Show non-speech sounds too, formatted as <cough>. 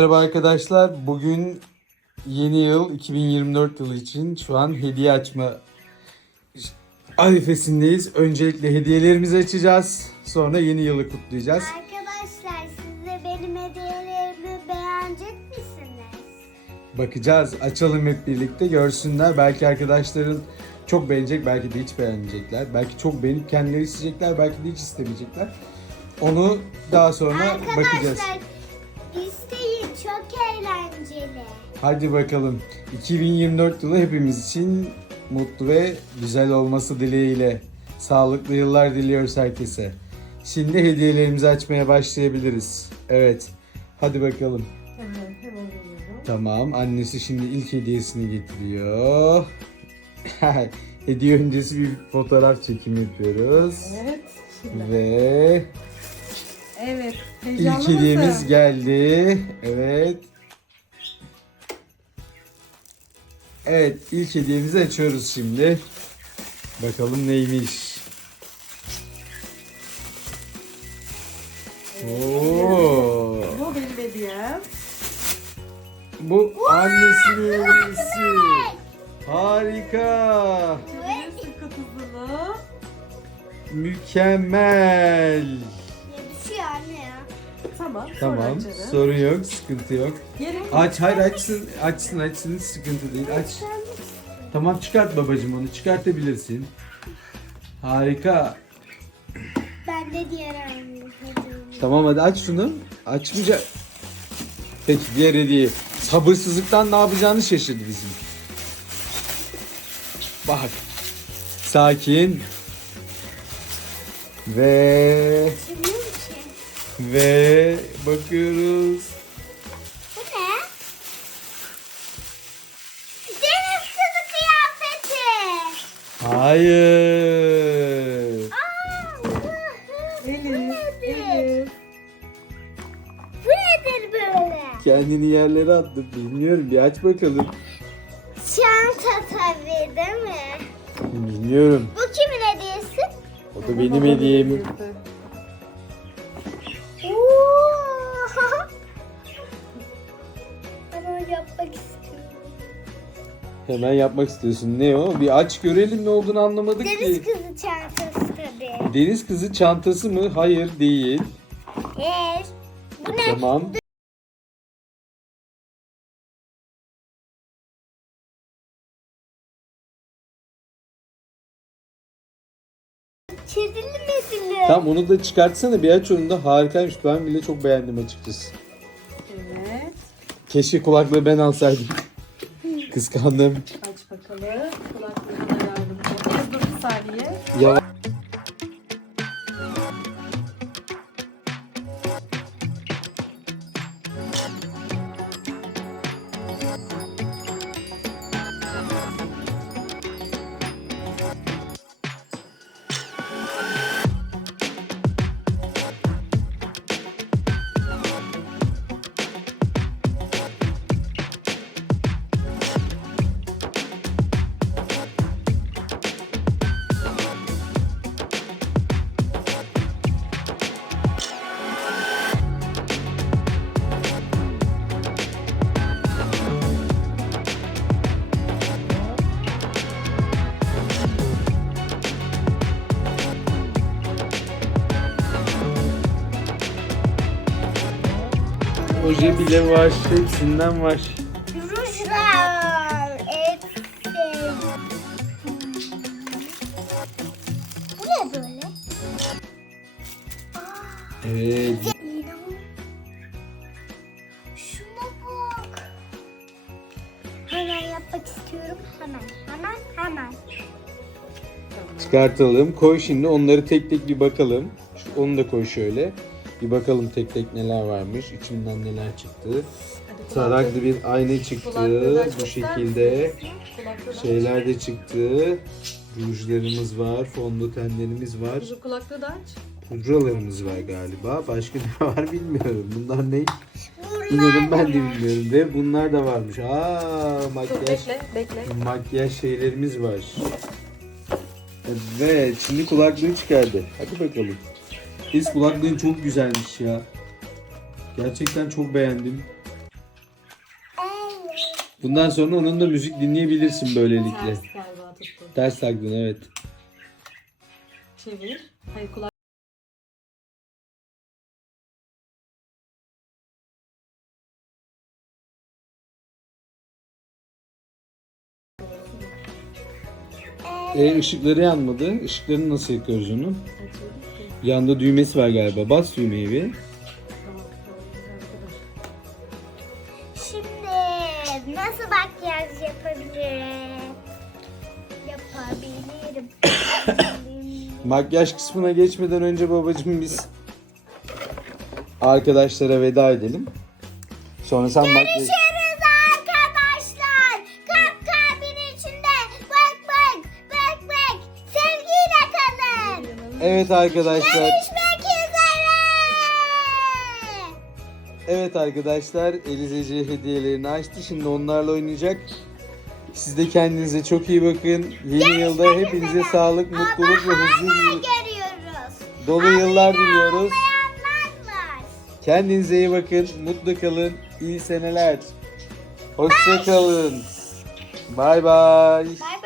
merhaba arkadaşlar. Bugün yeni yıl 2024 yılı için şu an hediye açma arifesindeyiz. Öncelikle hediyelerimizi açacağız. Sonra yeni yılı kutlayacağız. Arkadaşlar siz de benim hediyelerimi beğenecek misiniz? Bakacağız. Açalım hep birlikte görsünler. Belki arkadaşların çok beğenecek, belki de hiç beğenmeyecekler. Belki çok beğenip kendileri isteyecekler, belki de hiç istemeyecekler. Onu daha sonra bakacağız. Arkadaşlar çok Hadi bakalım. 2024 yılı hepimiz için mutlu ve güzel olması dileğiyle. Sağlıklı yıllar diliyoruz herkese. Şimdi hediyelerimizi açmaya başlayabiliriz. Evet. Hadi bakalım. Hemen. Tamam. Annesi şimdi ilk hediyesini getiriyor. <laughs> Hediye öncesi bir fotoğraf çekimi yapıyoruz. Evet. Şimdi. Ve Evet. İlk hediyemiz geldi. Evet. Evet, ilk hediyemizi açıyoruz şimdi. Bakalım neymiş. Oo. Bu benim hediyem. Bu annesinin hediyesi. Harika. Çevirin sıkı tuzunu. Mükemmel. Yakışıyor anne ya. Tamam. Sonra Tamam. açarız. Sorun yok, sıkıntı yok. Yerim. Aç, hayır açsın, açsın, açsın. Sıkıntı değil. Aç. Tamam çıkart babacığım onu çıkartabilirsin. Harika. Ben de diğer hediyemi. Tamam hadi aç şunu. Açmayacak. Peki diğer hediye. Sabırsızlıktan ne yapacağını şaşırdı bizim. Bak. Sakin. Ve Şimdi. Ve bakıyoruz. Bu ne? Deniz kızı kıyafeti. Hayır. Aa, bu Elif. nedir? Elif. Bu nedir böyle? Kendini yerlere attı. Bilmiyorum bir aç bakalım. Çanta tabii değil mi? Bilmiyorum. Bu kimin hediyesi? O da benim hediyem. Hemen yapmak istiyorsun. Ne o? Bir aç görelim ne olduğunu anlamadık Deniz ki. kızı çantası tabii. Deniz kızı çantası mı? Hayır değil. Hayır. Bu ne? Tamam. Çizili medili. Tamam onu da çıkartsana bir aç onu da harikaymış. Ben bile çok beğendim açıkçası. Evet. Keşke kulaklığı ben alsaydım. Kıskandım. Oje bile var. Hepsinden var. Rujlar. Evet. Bu ne böyle? Evet. Şuna bak. Hemen yapmak istiyorum. Hemen. Hemen. Hemen. Çıkartalım. Koy şimdi onları tek tek bir bakalım. Şu, onu da koy şöyle. Bir bakalım tek tek neler varmış. İçinden neler çıktı. Taraklı bir ayna çıktı. Bu şekilde. Şeyler de çıktı. Rujlarımız var, fondötenlerimiz var. Şu kulaklığı da aç. Pudralarımız var galiba. Başka ne <laughs> var bilmiyorum. Bunlar ne? Buralar İnanın ben de bilmiyorum. Ve bunlar da varmış. Aa makyaj. bekle bekle. Makyaj şeylerimiz var. Evet, şimdi kulaklığı çıkardı. Hadi bakalım. Biz kulaklığın çok güzelmiş ya. Gerçekten çok beğendim. Bundan sonra onunla müzik dinleyebilirsin böylelikle. Ters galiba tuttu. Ters taktın evet. Çevir. Hayır kulak. E ışıkları yanmadı. Işıklarını nasıl yakıyoruz onu? Ki. Yanda düğmesi var galiba. Bas düğmeyi bir. Şimdi nasıl makyaj yapabilirim? Yapabilirim. <coughs> Makyaj kısmına geçmeden önce babacığım biz arkadaşlara veda edelim. Sonra sen makyaj... Evet arkadaşlar. Görüşmek üzere. Evet arkadaşlar Elizeciğe hediyelerini açtı. Şimdi onlarla oynayacak. Siz de kendinize çok iyi bakın. Yeni yılda hepinize sağlık, mutluluk ve huzur görüyoruz. dolu yıllar diliyoruz. Kendinize iyi bakın. Mutlu kalın. İyi seneler. Hoşça kalın. Bay bay. Bay